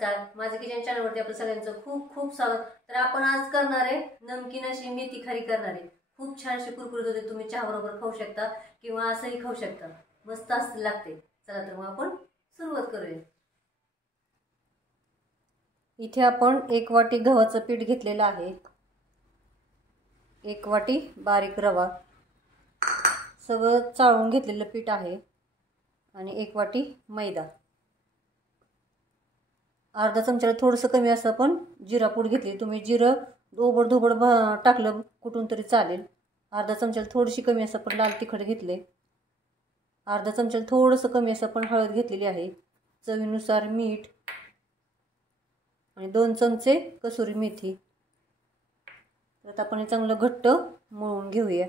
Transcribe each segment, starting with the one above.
नमस्कार, माझ्या किचन चॅनलवरती आपलं सगळ्यांचं खूप खूप स्वागत. तर आपण आज करणार आहे नमकीन अशी मेथी खारी करणार आहे. खूप छान अशी कुरकुरीत होते. तुम्ही चहा बरोबर खाऊ शकता किंवा असंही खाऊ शकता. मस्त असं लागते. चला तर मग आपण सुरुवात करूया. इथे आपण 1 वाटी गव्हाचं पीठ घेतलेलं आहे, 1 वाटी बारीक रवा, सगळं चाळून घेतलेलं पीठ आहे आणि 1 वाटी मैदा. अर्धा चमच्याला थोडंसं कमी असं आपण जिरा पूड घेतली. तुम्ही जिरं ओबड-धोबड टाकलं कुठून तरी चालेल. अर्धा चमच्याला थोडीशी कमी असं आपण लाल तिखट घेतले. अर्धा चमच्याला थोडंसं कमी असं आपण हळद घेतलेली आहे. चवीनुसार मीठ आणि 2 चमचे कसुरी मेथी. तर आपण हे चांगलं घट्ट मळून घेऊया.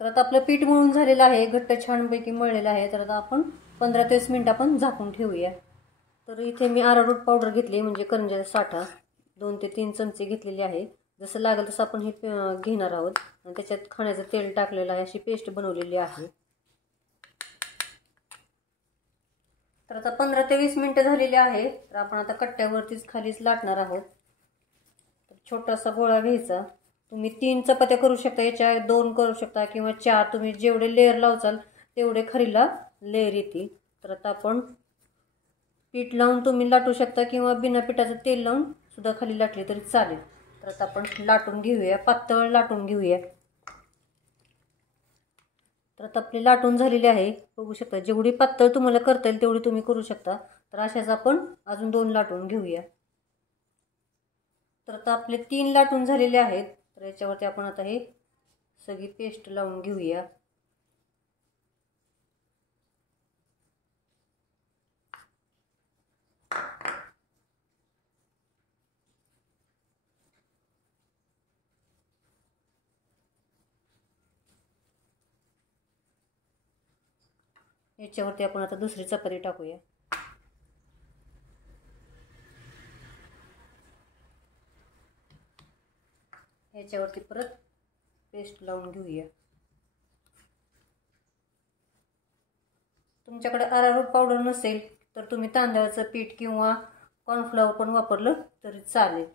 तर आता आपलं पीठ मळून झालेलं आहे, घट्ट छानपैकी मळलेलं आहे. तर आता आपण 15 ते 20 मिनिट आपण झाकून ठेवूया. तर इथे मी अरारोट पावडर घेतली, म्हणजे करंज्याचा साठा 2 ते 3 चमचे घेतलेले आहे. जसं लागेल तसं आपण हे घेणार आहोत. आणि त्याच्यात खाण्याचं तेल टाकलेलं आहे, अशी पेस्ट बनवलेली आहे. तर आता 15 ते 20 मिनिटं झालेली आहे. तर आपण आता कट्ट्यावरतीच खालीच लाटणार आहोत. तर छोटासा गोळा घ्यायचा. तुम्ही 3 चपात्या करू शकता, याच्या 2 करू शकता किंवा 4. तुम्ही जेवढे लेयर लावचाल तेवढे खारीला लेयर येते. तर आता आपण पीठ लावून तुम्ही लाटू शकता किंवा बिना पिठाचं तेल लावून सुद्धा खाली लाटले तरी चालेल. तर आता आपण लाटून घेऊया, पातळ लाटून घेऊया. तर आता आपली लाटून झालेली आहे, बघू शकता. जेवढी पातळ तुम्हाला करता येईल तेवढी तुम्ही करू शकता. तर अशाच आपण अजून 2 लाटून घेऊया. तर आता आपले 3 लाटून झालेले आहेत. तर याच्यावरती आपण आता हे सगळी पेस्ट लावून घेऊया. याच्यावरती आपण आता दुसरी चपाती टाकूया. याच्यावरती परत पेस्ट लावून घेऊया. तुमच्याकडे अरारोट पावडर नसेल तर तुम्ही तांदळाचं पीठ किंवा कॉर्नफ्लॉवर पण वापरलं तरी चालेल.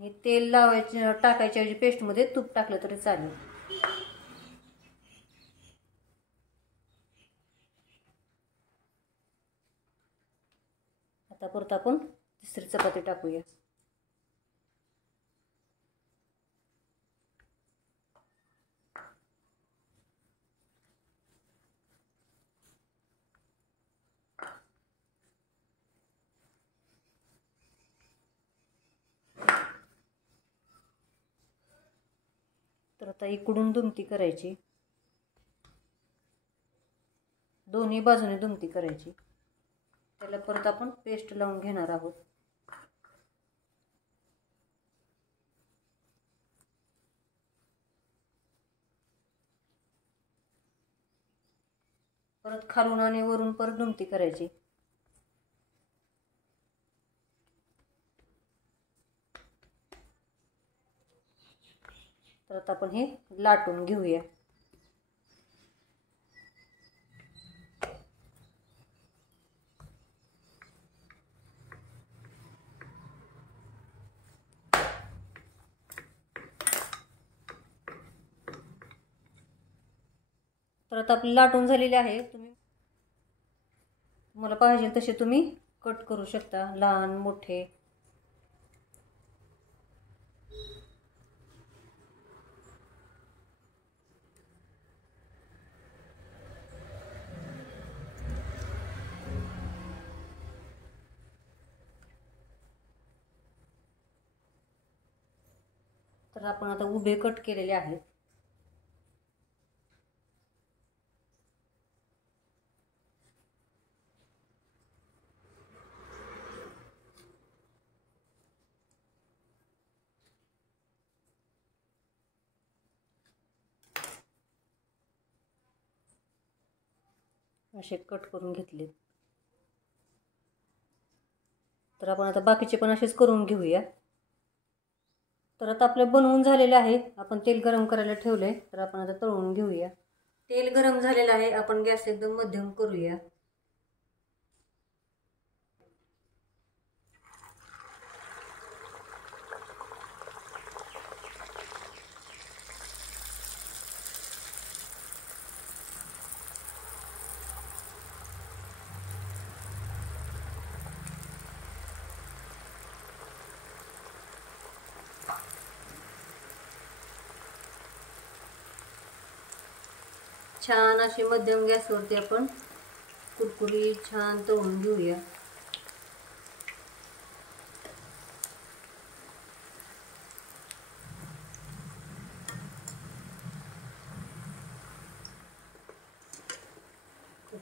हे तेल लावायचे, टाकायच्या ऐवजी पेस्टमध्ये तूप टाकलं तरी चालेल. आता परत आपण तिसरी चपाती टाकूया. तर आता इकडून दुमती करायची, दोन्ही बाजूने दुमती करायची. त्याला परत आपण पेस्ट लावून घेणार आहोत. परत खालून आणि वरून परत दुमती करायची. तर आता आपण हे लाटून घेऊया. तर आता आपली लाटून झालेली आहे. तुम्हाला पाहिजे तसे तुम्ही कट करू शकता, लहान मोठे. तर आपण आता उभे कट केलेले आहेत. असे कट करून घेतले. तर आपण आता बाकीचे पण असेच करून घेऊया. तर आता आपले बनवून झालेले आहे. आपण तेल गरम करायला ठेवले, तर आपण आता तळून घेऊया. तेल गरम झालेलं आहे. आपण गॅस एकदम मध्यम करूया. छान अशी मध्यम गॅसवरती आपण कुरकुरीत छान तळून घेऊया.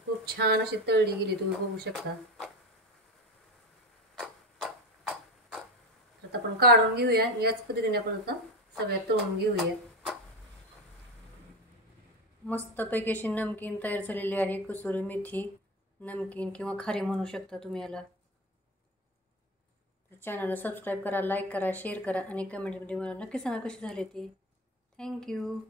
खूप छान अशी तळली गेली, तुम्ही बघू शकता. आता आपण काढून घेऊया. याच पद्धतीने आपण आता सगळ्या तळून घेऊया. मस्तपैकी अशी नमकीन तयार झालेली आहे. कसुरी मेथी नमकीन किंवा खारी म्हणू शकता तुम्ही याला. चॅनलला सबस्क्राईब करा, लाईक करा, शेअर करा आणि कमेंटमध्ये मला नक्की सांगा कशी झाली ती. थँक्यू.